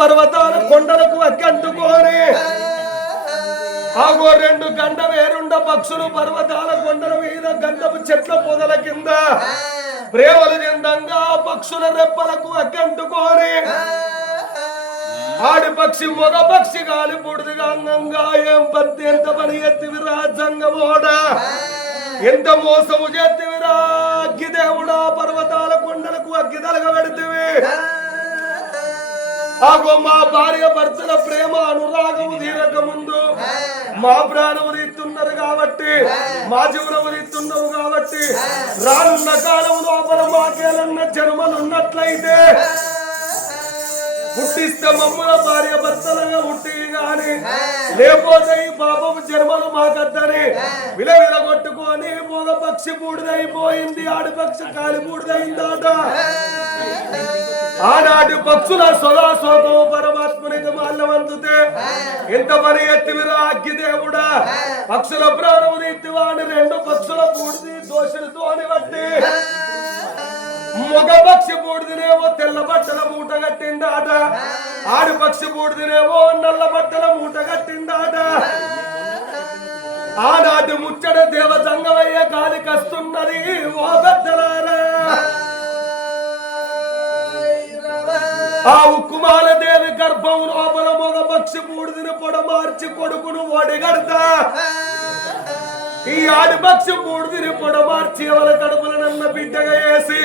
పర్వతాల కొండలకు అక్కంటుకోని ఆగో రెండు గంట వేరుండ పక్షులు పర్వతాల కొండల మీద గంటపు చెట్ల పొదల కింద. ప్రేమలు నిందంగా పక్షుల రెప్పలకు అక్కంటుకోని ఆడి పక్షి మొగ పక్షి గాలి బుడిదిగా అంగంగా ఏం పత్తి ఎంత పని ఎత్తివిరా జంగమోడ ఎంత మోసము చేతివిరా అగ్గి దేవుడా పర్వతాల కొండలకు అగ్గి తలగ ఆగో మా భార్య భర్తల ప్రేమ అనురాగము తీరక ముందు మా ప్రాణము తీస్తున్నారు కాబట్టి మా జీవనము తీస్తున్నావు కాబట్టి రానున్న కాలం లోపల మాకేలన్న జన్మలు ఉన్నట్లయితే పుట్టిస్తే మమ్మల భార్య భర్తలుగా పుట్టి గాని లేకపోతే ఈ పాపము జన్మలు మాకద్దని. విలవిల కొట్టుకొని మగ పక్షి బూడిదైపోయింది. ఆడిపక్షి కాలి బూడిదైందాట. ఆనాటి పక్షుల సదా శోకము పరమాత్మునికి మాల్యవంతుతే ఎంత పని ఎత్తివిరా అగ్గి దేవుడా పక్షుల ప్రాణము తీర్తివాని రెండు పక్షుల బూడిది దోషులతోని బట్టి మగ పక్షి బూడిదినేమో తెల్ల బట్టల మూట కట్టిండాట ఆడి పక్షి బూడిదినేమో నల్ల బట్టల మూట కట్టిండాట ఆనాటి ముచ్చట దేవ జంగమయ్య గాలి కస్తున్నది ఓ పెద్దలారా ఆ ఉక్కుమాల దేవి గర్భం లోపల మగ పక్షి బూడిదిన పొడమార్చి కొడుకును ఒడిగడతా. ఈ ఆడిపక్షి మూడుదిరి పొడమార్చి ఎవరి కడుపుల నన్న బిడ్డగా వేసి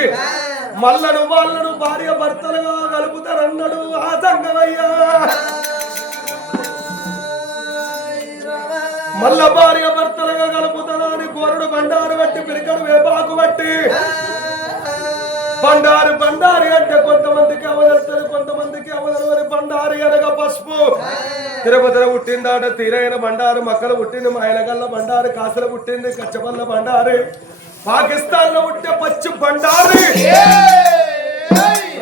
మల్లను వాళ్ళను భార్య భర్తలుగా కలుపుతారన్నాడు ఆ సంగమయ్యా. మల్ల భార్య భర్తలుగా కలుపుతారా గోరుడు బండారు బట్టి పిరికడు వేపాకు బట్టి బండారు బండారి అంటే కొంతమందికి అవదలుతుంది కొంతమందికి అవదలవని బండారి అనగా పసుపు. తిరుపతిలో పుట్టిందాట తీరైన బండారు మక్కలు పుట్టింది మాయలగల్ల బండారు కాసల పుట్టింది కచ్చపల్ల బండారి. పాకిస్తాన్లో ఉంటే పచ్చి బండారి.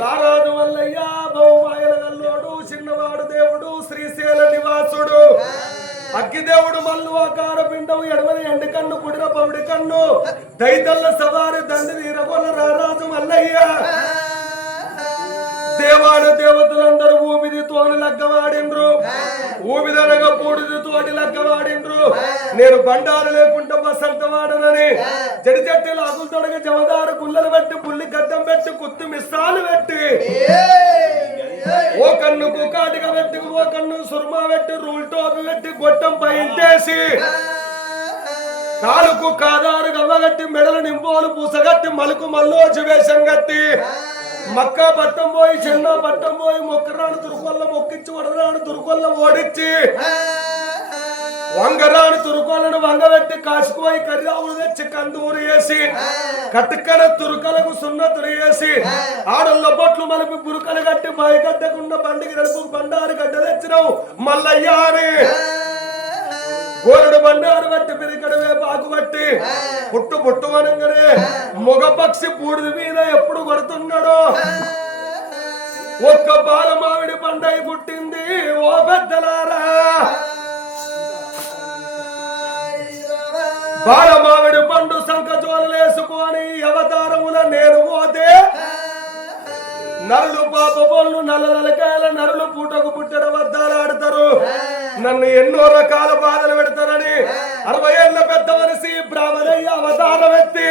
రారాజు వల్లయ్య బహుమాయలగల్లోడు చిన్నవాడు దేవుడు శ్రీశైల నివాసుడు. అగ్గిదేవుడు మల్లు ఆకార పిండం ఎడవని ఎండి కన్ను కుడిన పౌడి కన్ను. దైతల్ల సవారి దండి వీరగొల రారాజు మల్లయ్య. దేవాడు దేవతలందరూ ఊపిది తోని లగ్గవాడిండ్రు. ఊపిదనగా పూడిది తోటి లగ్గవాడిండ్రు. నేను బండారు లేకుండా బసంత వాడనని జడి చెట్టు లాగులు తొడగ జమదారు గుల్లలు పెట్టి పుల్లి గడ్డం పెట్టి కుత్తు మిస్సాలు పెట్టి. కన్నుకు పెట్టి సుర్మా పెట్టి రూల్ టోపి పెట్టి గొట్టం పైంటేసి కాలుకు కాదారు గవ్వగట్టి మెడలు నింపోలు పూసగట్టి మలుకు మల్లోచి వేషం కట్టి మక్క పట్టం పోయి చిన్న పట్టం పోయి మొక్కరాడు దుర్కొల్ల మొక్కించి వడరాడు దుర్కొల్ల ఓడించి వంగరాను తురుకోలను వంగబెట్టి కాసుకుపోయి కర్రావులు తెచ్చి కందూరు వేసి కట్టుకడ తురుకలకు సున్నతులు వేసి ఆడళ్ళ బొట్లు మలిపి బురుకలు కట్టి బాయిగడ్డకుండా బండికి నడుపు బండారు గడ్డ తెచ్చినావు మల్లయ్యా అని. గోరుడు బండారు బట్టి పిరికడ వేపాకు బట్టి పుట్టు పుట్టు అనగానే మొగ పక్షి బూడిద మీద ఎప్పుడు కొడుతున్నాడో. ఒక్క బాలమావిడి పండై పుట్టింది ఓ పెద్దలారా. బాలమావిడి పండు సంక జోలలేసుకొని అవతారముల నేను పోతే నరులు పాప బొల్లు నల్ల నలకాయల నరులు పూటకు పుట్టడ వద్దాలాడతారు నన్ను ఎన్నో రకాల బాధలు పెడతారని అరవై ఏళ్ళ పెద్ద మనిషి బ్రాహ్మణయ్య అవతారం ఎత్తి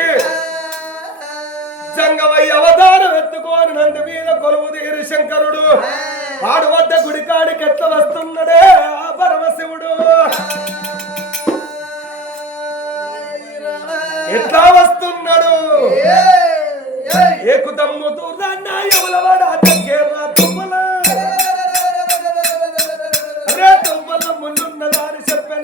జంగమయ్య అవతారం ఎత్తుకొని నంది మీద కొలువు తీరి శంకరుడు. వాడు వద్ద గుడికాడికి ఎట్లా వస్తున్నాడే ఆ పరమశివుడు? ఎట్లా వస్తున్నాడు? ఏకుతమ్ము దూరాన్న ఎవలవాడ దగ్గర తుమ్మల? అరే తుమ్మల ముందున్న దారి చెప్పనే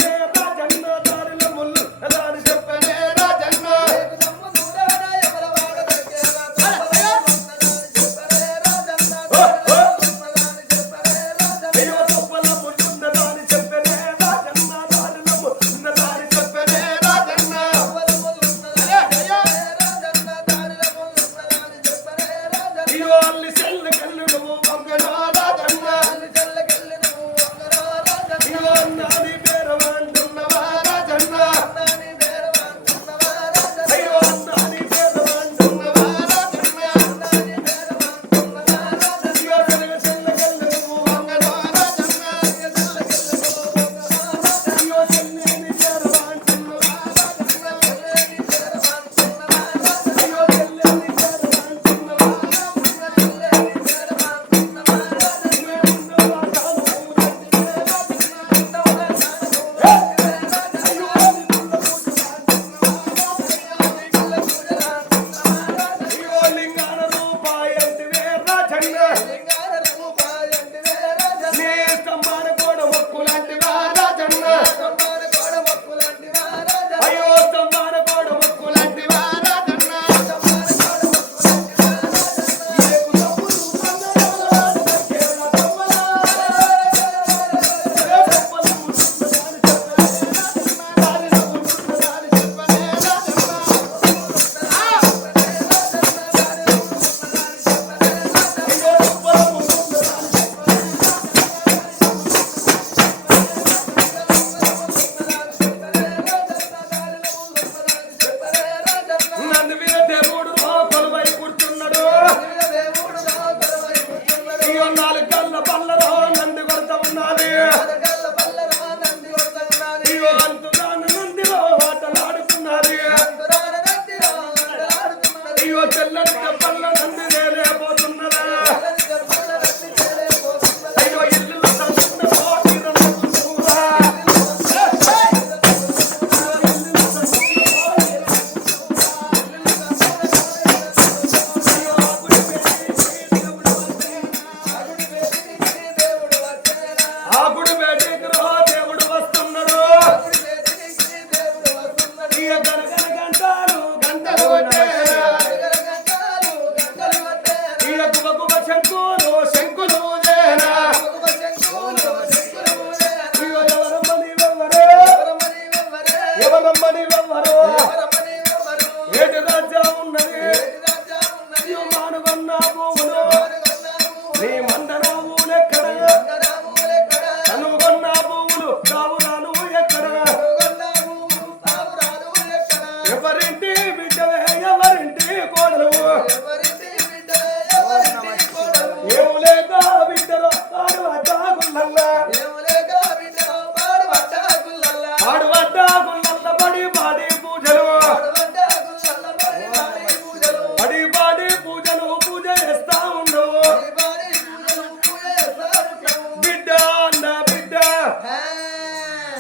என்ன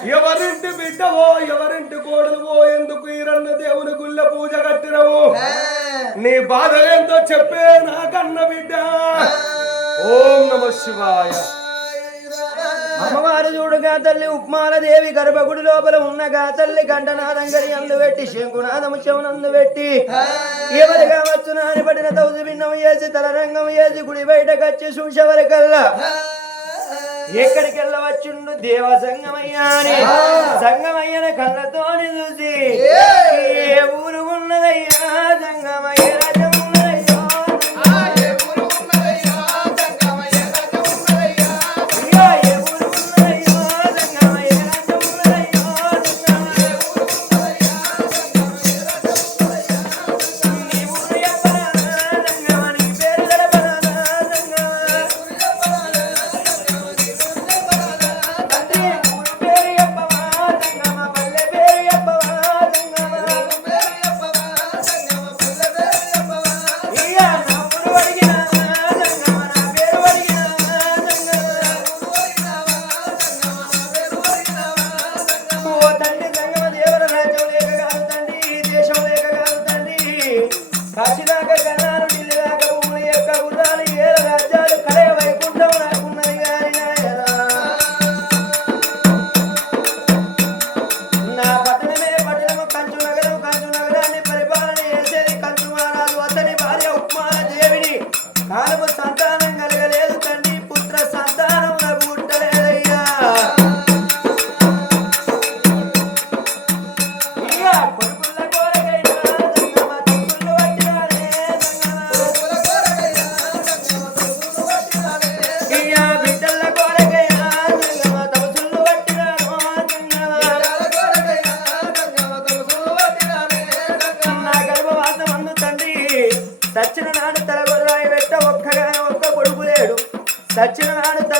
ఎవరింటి బిడ్డవో ఎవరింటి కోడలువో ఎందుకు ఈ రెండు దేవుని గుళ్ళ పూజ కట్టినవు? నీ బాధలేంతో చెప్పే నాకన్న బిడ్డ. ఓం నమ శివాయ. అమ్మవారు చూడుగా తల్లి ఉప్మాల దేవి గర్భగుడి లోపల ఉన్నగా తల్లి గంటనాదంగడి అందు పెట్టి శంకునాదము శవనందు పెట్టి ఎవరు కావచ్చు నాని పడిన తౌజు భిన్నం చేసి తల రంగం చేసి గుడి బయటకు వచ్చి చూసేవరకల్లా ఎక్కడికి వెళ్ళవచ్చుండు దేవ సంగమయ్యా అని సంగమయ్యన కళ్ళతోని చూసి ఏ ఊరు ఉన్నదయ్యా సంగమయ్య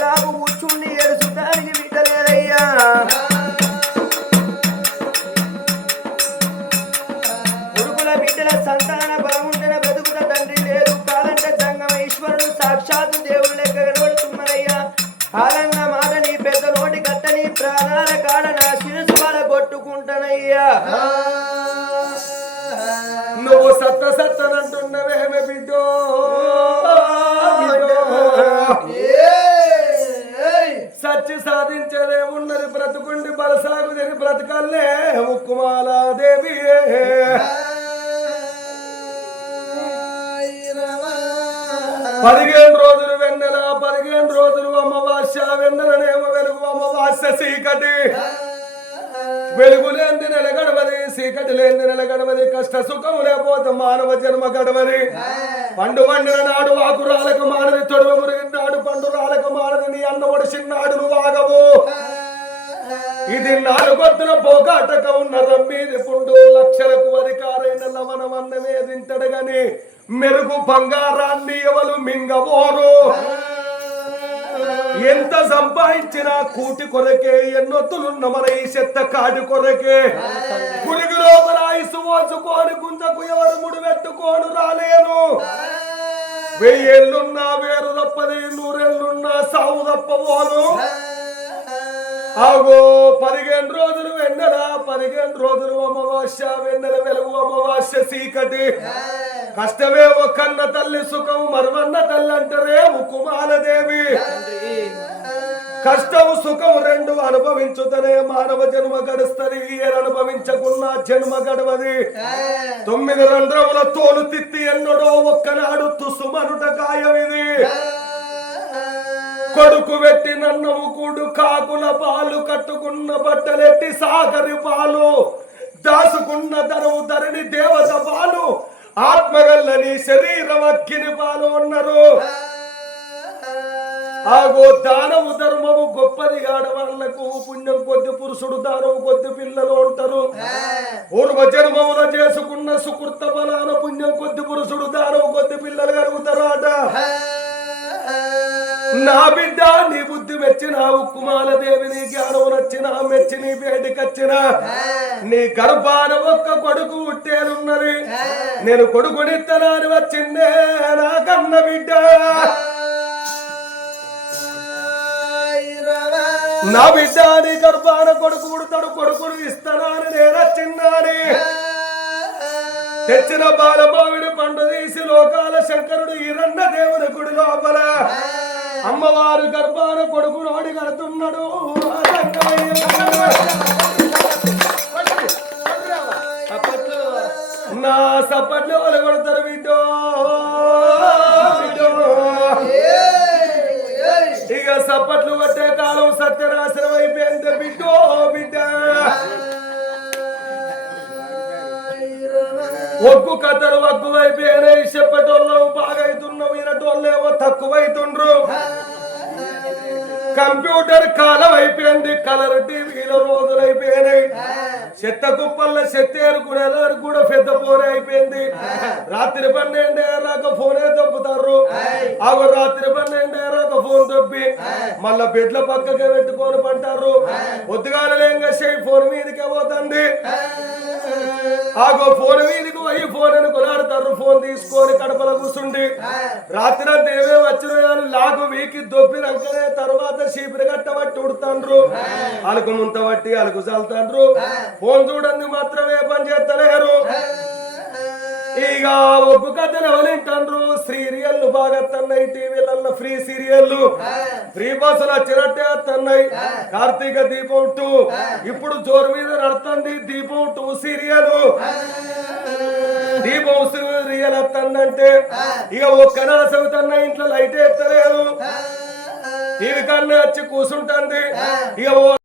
నాడు కూర్చుండి ఏడు సుతానికి కొడుకుల బిడ్డల సంతాన బాగుంటన బ్రతుకుట తండ్రి లేదు. కాలంటే సంగమ ఈశ్వరుడు సాక్షాత్తు దేవుడు లెక్క కనబడుతున్నారయ్యా కాలంగా మాట నీ పెద్ద నోటి కట్టని ప్రాణాల కాడ నా శిరసు బాల కొట్టుకుంటానయ్యా. నువ్వు సత్త సత్తనంటున్నవేమే బిడ్డో. వచ్చి సాధించలేమున్నది బ్రతుకుండి బలసాగు తిని బ్రతకల్లే ఉక్కుమాలాదేవి. పదిహేను రోజులు వెన్నెల పదిహేను రోజులు అమావాస్య వెన్నెలనేమో వెలుగు అమ్మవాస్య చీకటి. వెలుగులేంది నెలగడవది చీకటి లేని నెల గడవది కష్ట సుఖం లేకపోతే మానవ జన్మ గడవది పండు వండిన నాడు ఆకు రాలక మానది తొడువ పండు రాలక మానది నీ అన్న నువ్వు ఆగవు. ఇది నాలుగొద్దున పోగాటక ఉన్న రమ్మీది పుండు. లక్షలకు అధికారైన లవణం గాని. మెరుగు బంగారాన్ని ఎవలు మింగబోరు. సంపాదించిన కూటి కొరకే ఎన్నొత్తులున్న మన ఈ చెత్త కాటి కొరకే. పురుగు లోపల ఇసు గుంజకు ఎవరు ముడి పెట్టుకోను రాలేను. వెయ్యేళ్ళున్నా వేరు తప్పది నూరేళ్ళున్నా సావు తప్పబోను ఆగో పదిహేను రోజులు వెన్నెల పదిహేను రోజులు అమావాస్య వెన్నెల వెలుగు అమావాస్య చీకటి. కష్టమే ఓ కన్న తల్లి సుఖం మరువన్న తల్లి అంటారే కుమారదేవి కష్టము సుఖం రెండు అనుభవించుతనే మానవ జన్మ గడుస్తుంది. అనుభవించకున్నా జన్మ గడవది. తొమ్మిది రంధ్రముల తోలు తిత్తి ఎన్నడో ఒక్కనాడు తుసుమనుట గాయమిది. కొడుకు పెట్టి నన్నము కూడు కాకుల పాలు కట్టుకున్న బట్టలెట్టి సాగరి పాలు. దాసుకున్న ధనము ధరణి దేవత పాలు. ఆత్మగల్లని శరీరం అక్కిని పాలు అన్నారు. ఆగో దానము ధర్మము గొప్పది ఆడవాళ్ళకు పుణ్యం కొద్ది పురుషుడు దానము కొద్ది పిల్లలు ఉంటారు. పూర్వ జన్మమున చేసుకున్న సుకృత బలాన పుణ్యం కొద్ది పురుషుడు దానము కొద్ది పిల్లలు కలుగుతారాట నా బిడ్డ నీ బుద్ధి మెచ్చిన ఉక్కుమాల దేవి నీ జ్ఞానం నచ్చిన మెచ్చి నీ బయటకొచ్చిన నీ గర్భాన ఒక్క కొడుకు ఉట్టేనున్నది. నేను కొడుకునిత్తనాని వచ్చిందే నా కన్న బిడ్డ. నా బిడ్డ నీ గర్భాన కొడుకు ఉడతాడు కొడుకును ఇస్తానని నేను చిన్నాని తెచ్చిన బాలబావిడి పండు తీసి లోకాల శంకరుడు ఈరన్న దేవుని గుడి లోపల అమ్మవారు గర్భాన కొడుకు నోడి కడుతున్నాడు నా సప్పట్లు వాళ్ళు కొడతారు వీటో. ఒక్కు కథలు ఒగ్గు అయిపోయినాయి చెప్పేటోళ్ళం బాగైతున్నాం ఈనటోళ్ళేమో తక్కువైతుండ్రు. కంప్యూటర్ కాలం అయిపోయింది కలర్ టీవీల రోజులు అయిపోయినాయి చెత్త కుప్పల్లో చెత్త ఏరుకునేదారు కూడా పెద్ద పోరే అయిపోయింది. రాత్రి పన్నెండు ఏరాక ఆగో రాత్రి పన్నెండు ఏరాక ఫోన్ దొబ్బి మళ్ళా బెడ్ల పక్కకే పెట్టుకొని పంటారు పొద్దుగాల లేంగా ఫోన్ మీదకే పోతుంది. ఆగో ఫోన్ మీదకి పోయి ఫోన్ అని కొలాడతారు ఫోన్ తీసుకొని కడపల కూర్చుండి రాత్రి అంతా ఏమేమి వచ్చినాయో లాగు వీకి దొబ్బినాకనే తర్వాత చీపిరి కట్టబట్టి ఉడుతాండ్రు. అలుకు ముంత బట్టి అలుకు చల్తాండ్రు. ఫోన్ చూడండి మాత్రమే పని చేస్తలేరు. ఇక ఒగ్గు కథలు ఎవరింటాండ్రు సీరియల్ బాగా తన్నాయి టీవీలలో ఫ్రీ సీరియల్ ఫ్రీ బస్సులు వచ్చినట్టే వస్తున్నాయి కార్తీక దీపం టూ. ఇప్పుడు జోరు మీద నడుతుంది దీపం టూ సీరియల్. దీపం సీరియల్ వస్తుందంటే ఇక ఒక్క నాసవుతున్న ఇంట్లో లైట్ ఎత్తలేదు. టీవీ కన్నా వచ్చి కూర్చుంటుంది ఇక ఓ